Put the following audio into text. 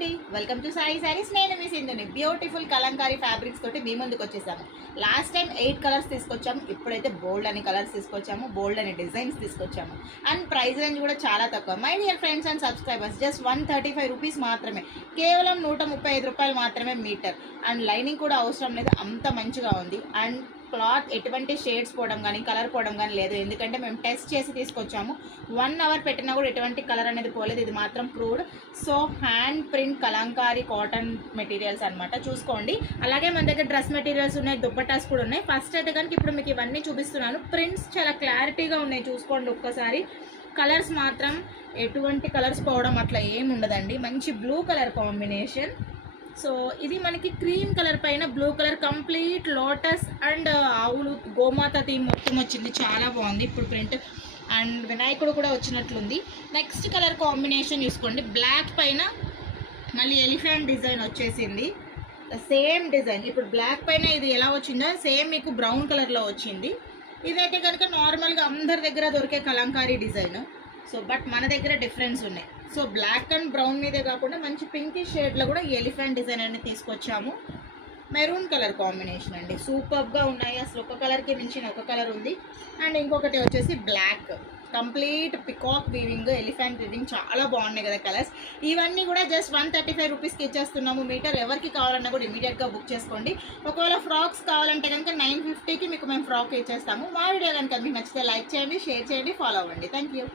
అండి, welcome to Sai saris. నేను మీ సింధుని. Beautiful Kalamkari fabrics తోటి మీ ముందుకు వచ్చేసాము. లాస్ట్ టైం 8 కలర్స్ తీసుకొచ్చాము, ఇప్పుడైతే బోల్డ్ అని కలర్స్ తీసుకొచ్చాము, బోల్డ్ అని డిజైన్స్ తీసుకొచ్చాము. అండ్ ప్రైస్ రేంజ్ కూడా చాలా తక్కువ. My dear friends and subscribers, just 135 rupees మాత్రమే, కేవలం 135 రూపాయలు మాత్రమే మీటర్. అండ్ లైనింగ్ కూడా అవసరం లేదు, అంత మంచిగా ఉంది. అండ్ క్లాత్ ఎటువంటి షేడ్స్ పోవడం కానీ కలర్ పోవడం కానీ లేదు, ఎందుకంటే మేము టెస్ట్ చేసి తీసుకొచ్చాము. 1 అవర్ పెట్టినా కూడా ఎటువంటి కలర్ అనేది పోలేదు, ఇది మాత్రం proved. So hand print Kalamkari cotton materials అనమాట, చూసుకోండి. అలాగే మన దగ్గర డ్రెస్ మెటీరియల్స్ ఉన్నాయి, దుప్పటాస్ కూడా ఉన్నాయి. ఫస్ట్ అయితే కనుక ఇప్పుడు మీకు ఇవన్నీ చూపిస్తున్నాను. ప్రింట్స్ చాలా క్లారిటీగా ఉన్నాయి, చూసుకోండి ఒక్కసారి. కలర్స్ మాత్రం ఎటువంటి కలర్స్ పోవడం అట్లా ఏమి ఉండదండి. మంచి బ్లూ కలర్ కాంబినేషన్. సో ఇది మనకి క్రీమ్ కలర్ పైన blue colour complete lotus and ఆవులు గోమాత థీమ్ మొత్తం వచ్చింది, చాలా బాగుంది ఇప్పుడు ప్రింట్. అండ్ వినాయకుడు కూడా వచ్చినట్లుంది. నెక్స్ట్ కలర్ కాంబినేషన్ చూసుకోండి, బ్లాక్ పైన మళ్ళీ ఎలిఫెంట్ డిజైన్ వచ్చేసింది. సేమ్ డిజైన్ ఇప్పుడు బ్లాక్ పైన ఇది ఎలా వచ్చిందో సేమ్ మీకు బ్రౌన్ కలర్లో వచ్చింది. ఇదైతే కనుక నార్మల్గా అందరి దగ్గర దొరికే కలంకారీ డిజైన్. సో బట్ మన దగ్గర డిఫరెన్స్ ఉన్నాయి. సో బ్లాక్ అండ్ బ్రౌన్ మీదే కాకుండా మంచి పింకిష్ షేడ్లో కూడా ఎలిఫెంట్ డిజైన్ అనేది తీసుకొచ్చాము. మెరూన్ కలర్ కాంబినేషన్ అండి, సూపర్గా ఉన్నాయి. అసలు ఒక కలర్కి మించిన ఒక కలర్ ఉంది. అండ్ ఇంకొకటి వచ్చేసి block, complete peacock weaving, elephant weaving, చాలా బాగున్నాయి కదా కలర్స్. ఇవన్నీ కూడా జస్ట్ 135 రూపీస్కి ఇచ్చేస్తున్నాము మీటర్. ఎవరికి కావాలన్నా కూడా ఇమీడియట్గా బుక్ చేసుకోండి. ఒకవేళ ఫ్రాక్స్ కావాలంటే కనుక 950కి మీకు మేము ఫ్రాక్ ఇచ్చేస్తాము. మా వీడియో కనుక మీకు నచ్చితే లైక్ చేయండి, షేర్ చేయండి, ఫాలో అవ్వండి. Thank you.